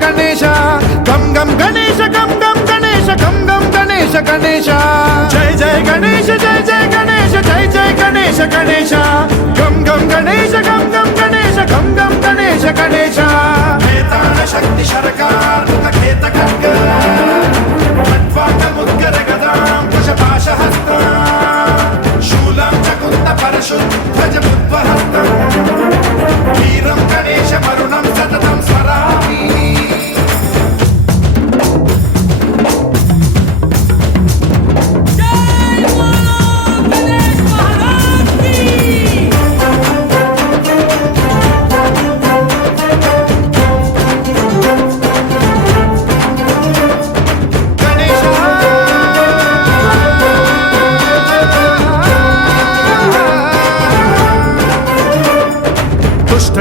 गणेश गम गम गणेश गम गम गणेश गम गम गणेश गणेश जय जय गणेश जय जय गणेश जय जय गणेश गणेश गम गम गणेश गम गम गणेश गम गम गणेश गणेश वेताळ शक्ति शरकार खेत खड्ग खट्वांग मुद्गर गदां कुशपाशहस्ता शूलं च कुन्द परशुं ध्वज बुद्वहस्तं वीरं गणेश वरुणं सततं स्मरामि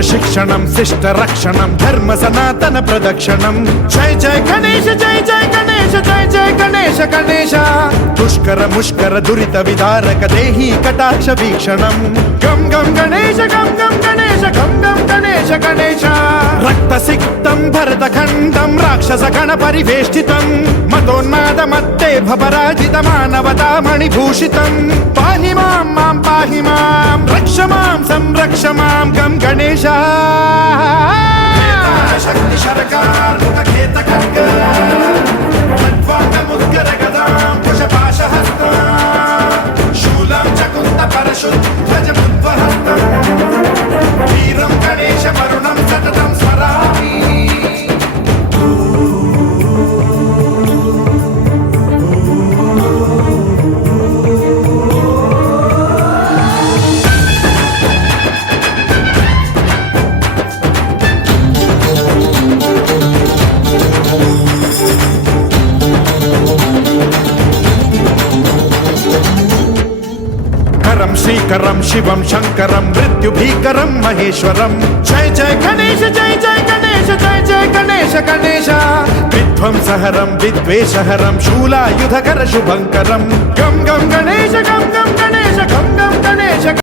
शिक्षणं शिष्ट रक्षणं धर्म सनातन प्रदक्षिणं जय जय गणेश जय जय गणेश जय जय गणेश गणेश दुष्कर मुष्कर दुरित विदारक देहि कटाक्ष वीक्षणं गम गम गणेश गम गम गणेश गम गम गणेश गणेश रक्त सिक्तं भरतखण्डं राक्षस गण परिवेष्टितं मदोन्माद मत्ते भवराजित मानवता मणिभूषितं पाहि मां मां पाहि मां रक्ष मां संरक्ष मां गम गणेश शक्ति शरकार खेत खड्ग खट्वांग मुद्गर गदां कुशपाशहस्ता शूलं च कुन्द परशुं ध्वज बुद्वहस्तं वीरं गणेश वरुणं सततं स्मरामि श्रीकरं शिवं शंकरं मृत्युभीकरं महेश्वरं जय जय गणेश जय जय गणेश जय जय गणेश गणेश विध्वंसहरं विद्वेषहरं शूलायुधकर शुभंकरं गम गम गणेश